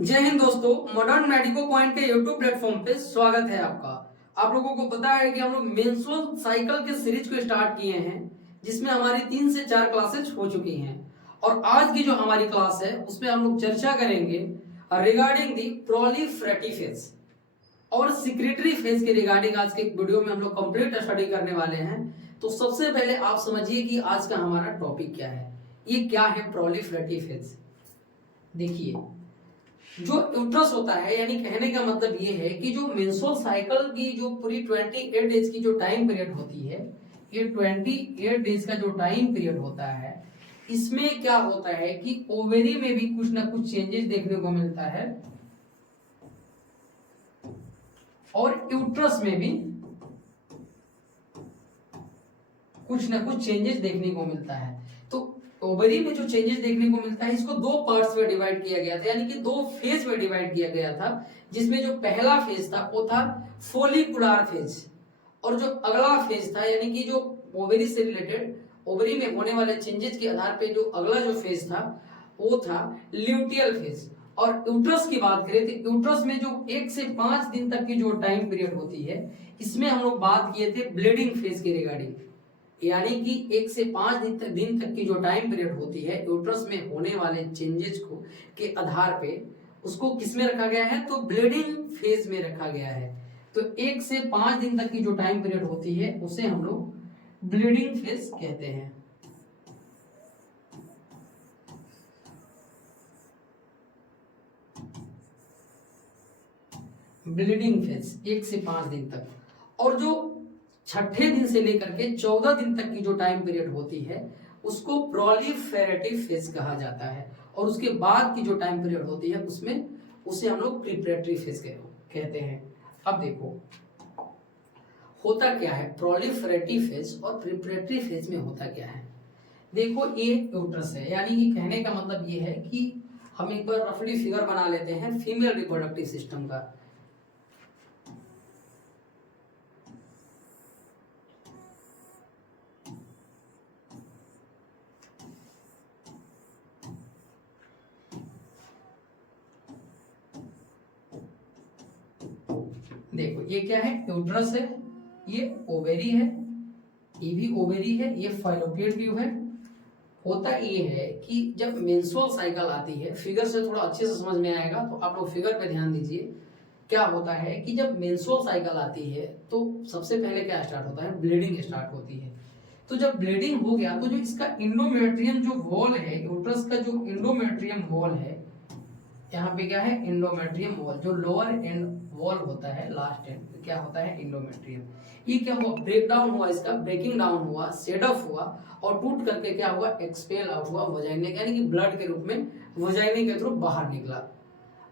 जय हिंद दोस्तों, modern medico point के यूट्यूब प्लेटफॉर्म पे स्वागत है आपका। आप लोगों को पता है कि हम लोग मेंस्ट्रुअल साइकिल के सीरीज को स्टार्ट किए हैं, जिसमें हमारी 3 से 4 क्लासेस हो चुकी हैं। और आज की जो हमारी क्लास है उसमें हम लोग चर्चा करेंगे रिगार्डिंग दी प्रोलिफरेटिव फेज और सिक्रेटरी फेज के रिगार्डिंग। आज के वीडियो में हम लोग कंप्लीट स्टडी करने वाले हैं। तो सबसे पहले आप समझिए कि आज का हमारा टॉपिक क्या है। ये क्या है प्रोलिफरेटिव फेज? देखिए, जो यूट्रस होता है, यानी कहने का मतलब ये है कि जो मेंस्ट्रुअल साइकिल की जो पूरी 28 डेज की जो टाइम पीरियड होती है, ये 28 डेज का जो टाइम पीरियड होता है, इसमें क्या होता है कि ओवेरी में भी कुछ ना कुछ चेंजेस देखने को मिलता है और यूट्रस में भी कुछ ना कुछ चेंजेस देखने को मिलता है। तो ओवरी में जो चेंजेस देखने को मिलता है, इसको दो पार्ट्स में डिवाइड किया गया था, यानी कि दो फेज में डिवाइड किया गया था। जिसमें जो पहला फेज था वो था फोलिकुलर फेज, और जो अगला फेज था, यानी कि जो ओवरी से रिलेटेड ओवरी में होने वाले चेंजेस के आधार पे जो अगला जो फेज था वो था ल्यूटियल फेज। और यूट्रस की बात करें तो यूट्रस में जो 1 से 5 दिन तक की जो टाइम पीरियड होती है, इसमें हम लोग बात किए थे ब्लीडिंग फेज के रिगार्डिंग। यानी कि 1 से 5 दिन तक की जो टाइम पीरियड होती है यूट्रस में होने वाले चेंजेस को के आधार पे उसको किस में रखा गया है, तो ब्लीडिंग फेज में रखा गया है। तो 1 से 5 दिन तक की जो टाइम पीरियड होती है उसे हम लोग ब्लीडिंग फेज कहते हैं। ब्लीडिंग फेज 1 से 5 दिन तक। और जो छठे दिन से लेकर के 14 दिन तक की जो टाइम पीरियड होती है उसको प्रोलिफेरेटिव फेज कहा जाता है। और उसके बाद की जो टाइम पीरियड होती है उसमें उसे हम लोग प्रिपरेटरी फेज कहते हैं। अब देखो होता क्या है प्रोलिफेरेटिव फेज और प्रिपरेटरी फेज में होता क्या है। देखो, ये यूट्रस है, यानी कि कहने का मतलब ये है कि हम एक बार रफली फिगर बना लेते हैं फीमेल रिप्रोडक्टिव सिस्टम का। देखो, ये क्या है, यूट्रस है, ये ओवेरी है, ये भी ओवेरी है, ये फालोपियन ट्यूब है। होता ये है कि जब मेंस्ट्रुअल साइकिल आती है, फिगर से थोड़ा अच्छे से समझ में आएगा, तो आप लोग फिगर पे ध्यान दीजिए। क्या होता है कि जब मेंस्ट्रुअल साइकिल आती है तो सबसे पहले क्या स्टार्ट होता है, ब्लीडिंग स्टार्ट होती है। तो जब ब्लीडिंग हो गया तो जो इसका इंडोमेट्रियम जो वॉल है, यूट्रस का जो इंडोमेट्रियम वॉल है, यहाँ पे क्या है, इंडोमेट्रियम वॉल, जो लोअर एंड वॉल होता है, लास्ट एंड क्या होता है, इंडोमेट्रियम। ये क्या हुआ, ब्रेक डाउन हुआ, इसका ब्रेकिंग डाउन हुआ, सेड ऑफ हुआ, और टूट करके क्या हुआ, एक्सपेल आउट हुआ वजाइना, यानी कि ब्लड के रूप में वजाइना के थ्रू बाहर निकला।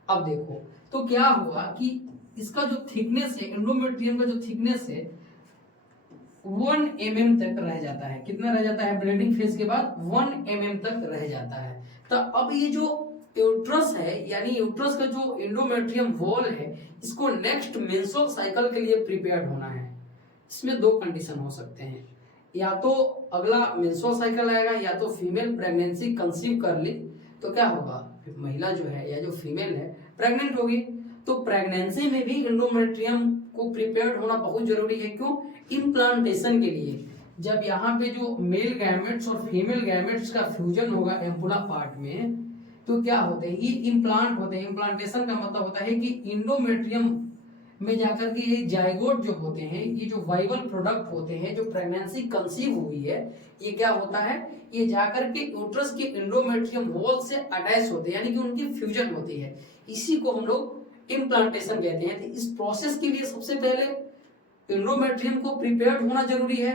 अब देखो, तो क्या हुआ कि इसका जो थिकनेस है, इंडोमेट्रियम का जो थिकनेस है 1 mm तक रह जाता है। कितना रह जाता है, ब्लीडिंग फेज के बाद 1 mm तक रह जाता है। तो अब ये जो यूट्रस है, यानी यूट्रस का जो इंडोमेट्रियम वॉल है, इसको नेक्स्ट मेंस्ट्रुअल साइकिल के लिए प्रिपेयर्ड होना है। इसमें दो कंडीशन हो सकते हैं, या तो अगला मेंस्ट्रुअल साइकिल आएगा, या तो फीमेल प्रेगनेंसी कंसीव कर ली तो क्या होगा, महिला जो है या जो फीमेल है प्रेग्नेंट होगी। तो प्रेगनेंसी में भी इंडोमेट्रियम को प्रिपेयर्ड होना बहुत जरूरी है। क्यों, इम्प्लांटेशन के लिए। जब यहाँ पे जो मेल गैमेट्स और फीमेल गैमेट्स का फ्यूजन होगा एम्पुला पार्ट में, तो क्या होते हैं, ये इम्प्लांट होते हैं। इम्प्लांटेशन का मतलब होता है कि इंडोमेट्रियम में जाकर के ये जाइगोट जो होते हैं, ये जो वाइबल प्रोडक्ट होते हैं, जो प्रेगनेंसी कंसीव हुई है, ये क्या होता है, ये जाकर के यूट्रस के इंडोमेट्रियम वॉल से अटैच होते हैं, यानी कि उनकी फ्यूजन होती है। इसी को हम लोग इम्प्लांटेशन कहते हैं। तो इस प्रोसेस के लिए सबसे पहले इंडोमेट्रियम को प्रिपेयर्ड होना जरूरी है।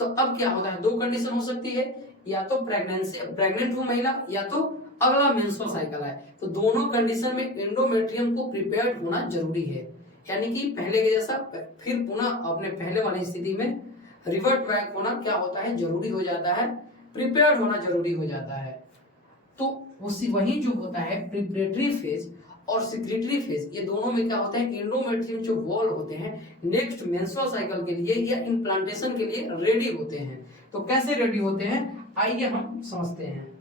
तो अब क्या होता है, दो कंडीशन हो सकती है, या तो प्रेग्नेंट हो महिला, या तो अगला मेंस्ट्रुअल साइकिल आए। तो दोनों कंडीशन में इंडोमेट्रियम को प्रिपेयर्ड होना जरूरी है। यानी कि पहले के जैसा फिर पुनः अपने पहले वाली स्थिति में रिवर्ट बैक होना क्या होता है, जरूरी हो जाता है, प्रिपेयर्ड होना जरूरी हो जाता है। तो उसी वही जो होता है प्रिपरेटरी फेज और सिक्रेटरी फेज, ये दोनों में क्या होता है, इंडोमेट्रियम जो वॉल होते हैं नेक्स्ट मेंस्ट्रुअल साइकिल के लिए या इम्प्लांटेशन के लिए रेडी होते हैं। तो कैसे रेडी होते हैं, आइए हम समझते हैं।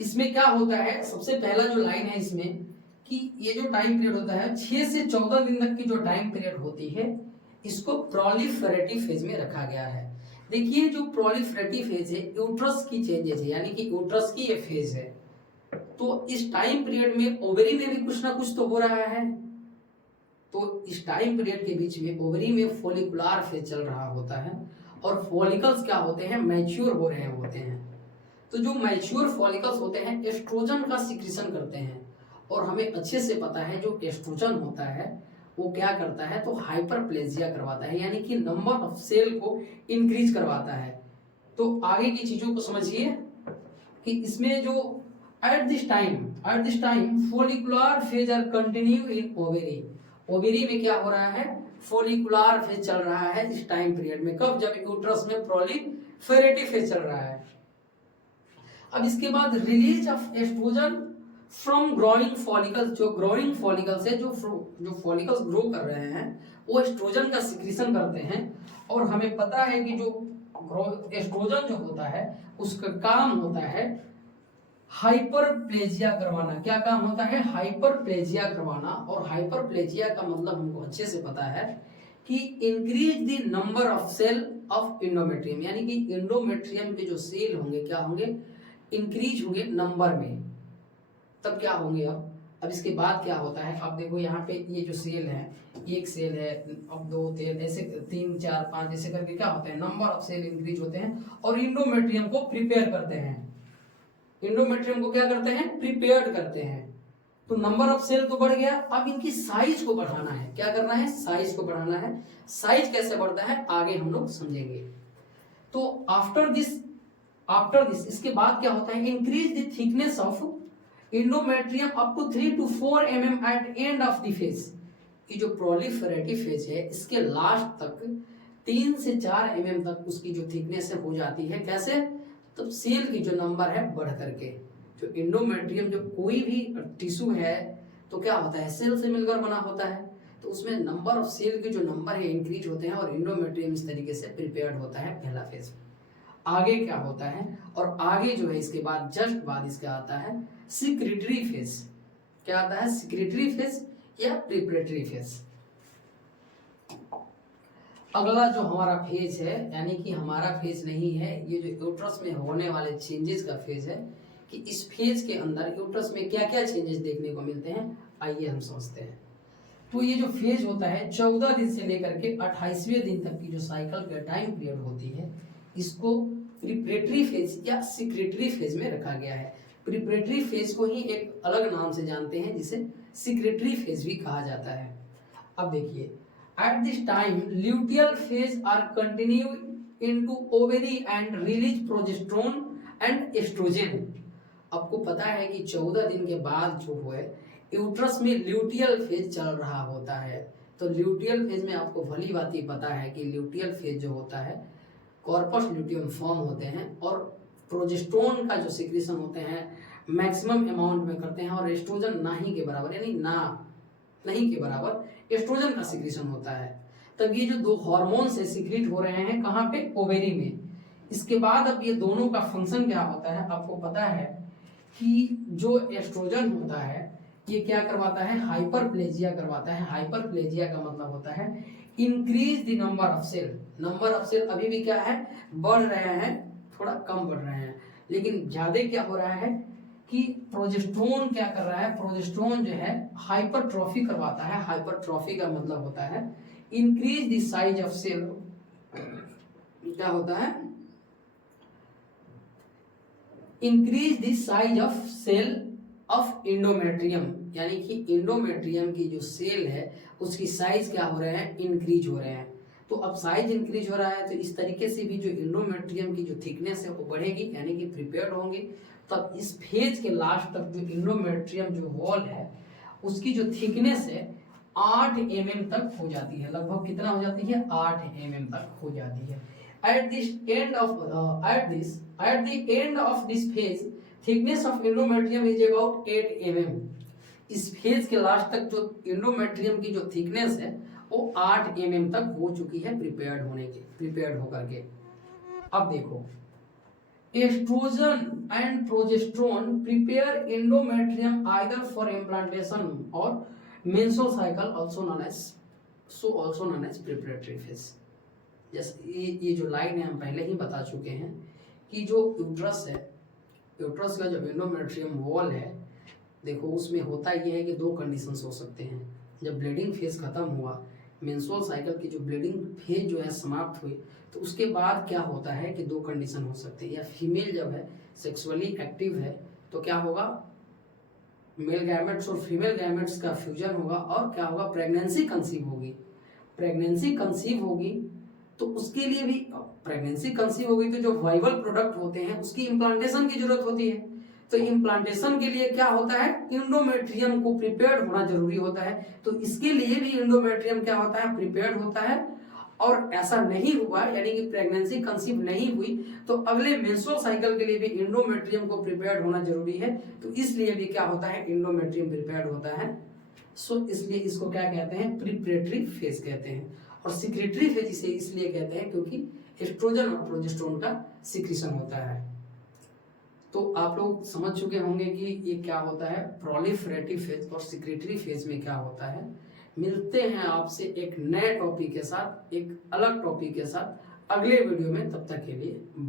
इसमें क्या होता है, सबसे पहला जो लाइन है इसमें कि ये जो टाइम पीरियड होता है 6 से 14 दिन तक की जो टाइम पीरियड होती है इसको प्रोलिफरेटिव फेज में रखा गया है। देखिए जो प्रोलिफरेटिव फेज है यूट्रस की चेंजेस है, यानी कि यूट्रस की ये फेज है। तो इस टाइम पीरियड में ओवरी में भी कुछ ना कुछ तो हो रहा है। तो इस टाइम पीरियड के बीच में ओवरी में फॉलिकुलर फेज चल रहा होता है और फॉलिकल्स क्या होते हैं, मैच्योर हो रहे होते हैं। तो जो मैच्योर फॉलिकल्स होते हैं एस्ट्रोजन का सिक्रीशन करते हैं और हमें अच्छे से पता है जो एस्ट्रोजन होता है वो क्या करता है, तो हाइपरप्लेजिया करवाता है, यानी कि नंबर ऑफ सेल को इंक्रीज करवाता है। तो आगे की चीजों को समझिए कि इसमें जो at this time follicular phase are continue in ovary. Ovary में क्या हो रहा है, फॉलिकुलर फेज चल रहा है इस टाइम पीरियड में। कब, जब यूट्रस में प्रोलिफेरेटिव फेज चल रहा है। अब इसके बाद release of oestrogen from growing follicles, जो ग्रोइंग फॉलिकल्स है, जो फॉलिकल्स ग्रो कर रहे हैं वो एस्ट्रोजन का सिक्रीशन करते हैं। और हमें पता है कि जो एस्ट्रोजन जो होता है उसका काम होता है हाइपरप्लेजिया करवाना। क्या काम होता है, हाइपरप्लेजिया करवाना। और हाइपरप्लेजिया का मतलब हमको अच्छे से पता है कि increase the number of cell of endometrium, यानी कि इंडोमेट्रियम के जो सेल होंगे क्या होंगे, इंक्रीज होंगे नंबर में। तब क्या होंगे, अब इसके बाद क्या होता है, अब देखो यहाँ पे ये जो सेल है, एक सेल है, अब 2 3 ऐसे 3 4 5 ऐसे करके क्या होते हैं, नंबर ऑफ सेल इंक्रीज होते हैं और इंडोमेट्रियम को प्रिपेयर करते हैं। इंडोमेट्रियम को क्या करते हैं, प्रिपेयर करते हैं। तो नंबर ऑफ सेल तो बढ़ गया, अब इनकी साइज को बढ़ाना है। क्या करना है, साइज को बढ़ाना है। साइज कैसे बढ़ता है आगे हम लोग समझेंगे। तो आफ्टर दिस इसके बाद क्या होता है, increase the thickness of endometrium up to 3 to 4 mm at end of the phase. ये जो प्रोलिफरेटिव फेज है इसके लास्ट तक 3 से 4 mm तक उसकी जो थिकनेस है हो जाती है। कैसे, तब सेल की जो नंबर है बढ़ करके, जो इंडोमेट्रियम जो कोई भी टिश्यू है तो क्या होता है, सेल से मिलकर बना होता है। तो उसमें नंबर ऑफ सेल के जो नंबर है इंक्रीज होते हैं और इंडोमेट्रियम इस तरीके से प्रिपेयर्ड होता है पहला फेज। आगे क्या होता है, और आगे जो है इसके बाद जस्ट बाद इसका आता है सिक्रेटरी फेज। क्या आता है, सिक्रेटरी फेज या प्रिपरेटरी फेज। अगला जो हमारा फेज है, यानी कि हमारा फेज नहीं है, ये जो यूट्रस में होने वाले चेंजेस का फेज है, कि इस फेज के अंदर यूट्रस में क्या क्या चेंजेस देखने को मिलते हैं, आइए हम समझते हैं। तो ये जो फेज होता है 14 दिन से लेकर के 28वें दिन तक की जो साइकिल का टाइम पीरियड होती है इसको प्रिपरेटरी फेज या सिक्रेटरी फेज में रखा गया है। प्रिपरेटरी फेज को ही एक अलग नाम से जानते हैं जिसे सिक्रेटरी फेज भी कहा जाता है। अब देखिए, at this time luteal phase are continue into ovary and release progesterone and oestrogen. आपको पता है कि 14 दिन के बाद जो है यूट्रस में ल्यूटियल फेज चल रहा होता है। तो ल्यूटियल फेज में आपको भली बात ही पता है कि ल्यूटियल फेज जो होता है कॉर्पस ल्यूटियम फॉर्म होते हैं और प्रोजेस्टेरोन का जो सिक्रीशन होते हैं मैक्सिमम अमाउंट में करते हैं और एस्ट्रोजन नहीं के बराबर, यानी नहीं के बराबर एस्ट्रोजन का सिक्रीशन होता है। तब ये जो 2 हार्मोन से सिक्रीट हो रहे हैं कहाँ पे, ओवेरी में। इसके बाद अब ये दोनों का फंक्शन क्या होता है, आपको पता है कि जो एस्ट्रोजन होता है ये क्या करवाता है, हाइपरप्लेजिया करवाता है। हाइपरप्लेजिया का मतलब होता है increase the number of cell. Number of cell अभी भी क्या है, बढ़ रहे हैं, थोड़ा कम बढ़ रहे हैं, लेकिन ज्यादा क्या हो रहा है कि प्रोजेस्टेरोन क्या कर रहा है, प्रोजेस्टेरोन जो है हाइपरट्रॉफी करवाता है। हाइपरट्रॉफी का मतलब होता है increase the size of cell. क्या होता है, increase the size of cell of endometrium, यानी कि इंडोमेट्रियम की जो सेल है उसकी साइज क्या हो रहे हैं, इंक्रीज हो रहे हैं। तो अब साइज इंक्रीज हो रहा है तो इस तरीके से भी जो इंडोमेट्रियम की जो थिकनेस है वो बढ़ेगी, यानी कि प्रिपेयर्ड होंगे। तब इस फेज के लास्ट तक जो इंडोमेट्रियम जो वॉल है उसकी जो थिकनेस है 8 mm तक हो जाती है। लगभग कितना हो जाती है, 8 mm तक हो जाती है। at the end of this phase thickness of endometrium is about 8 mm। इस फेज के लास्ट तक जो इंडोमेट्रियम की जो थिकनेस है वो 8 mm तक हो चुकी है प्रिपेयर्ड होकर के। अब देखो estrogen and progesterone prepare endometrium either for implantation और menstrual cycle also known as preparatory phase। जैसे ये जो लाइन है हम पहले ही बता चुके हैं कि जो यूट्रस है, यूट्रस का जो एंडोमेट्रियम वॉल है, देखो उसमें होता ये है कि दो कंडीशंस हो सकते हैं। जब ब्लीडिंग फेज खत्म हुआ, मेंस्ट्रुअल साइकिल की जो ब्लीडिंग फेज जो है समाप्त हुई, तो उसके बाद क्या होता है कि दो कंडीशन हो सकते हैं। या फीमेल जब है सेक्सुअली एक्टिव है तो क्या होगा, मेल गैमेट्स और फीमेल गैमेट्स का फ्यूजन होगा और क्या होगा, प्रेगनेंसी कंसीव होगी। प्रेगनेंसी कंसीव होगी तो उसके लिए भी प्रेगनेंसी कंसीव होगी तो जो वाइबल प्रोडक्ट होते हैं उसकी इम्प्लांटेशन की जरूरत होती है। तो इम्प्लांटेशन के लिए क्या होता है, इंडोमेट्रियम को प्रिपेयर्ड होना जरूरी होता है। तो इसके लिए भी इंडोमेट्रियम क्या होता है, प्रिपेयर्ड होता है। और ऐसा नहीं हुआ, यानी कि प्रेगनेंसी कंसीव नहीं हुई, तो अगले मेंस्ट्रुअल साइकिल के लिए भी इंडोमेट्रियम को प्रिपेयर्ड होना जरूरी है। तो इसलिए भी क्या होता है, इंडोमेट्रियम प्रिपेयर्ड होता है। सो इसलिए इसको क्या कहते हैं, प्रिपरेटरी फेज कहते हैं। और सिक्रेटरी फेज इसे इसलिए कहते हैं क्योंकि एस्ट्रोजन और प्रोजेस्टेरोन का सिक्रीशन होता है। तो आप लोग समझ चुके होंगे कि ये क्या होता है, प्रोलिफरेटिव फेज और सिक्रेटरी फेज में क्या होता है। मिलते हैं आपसे एक नए टॉपिक के साथ, एक अलग टॉपिक के साथ अगले वीडियो में। तब तक के लिए बाय।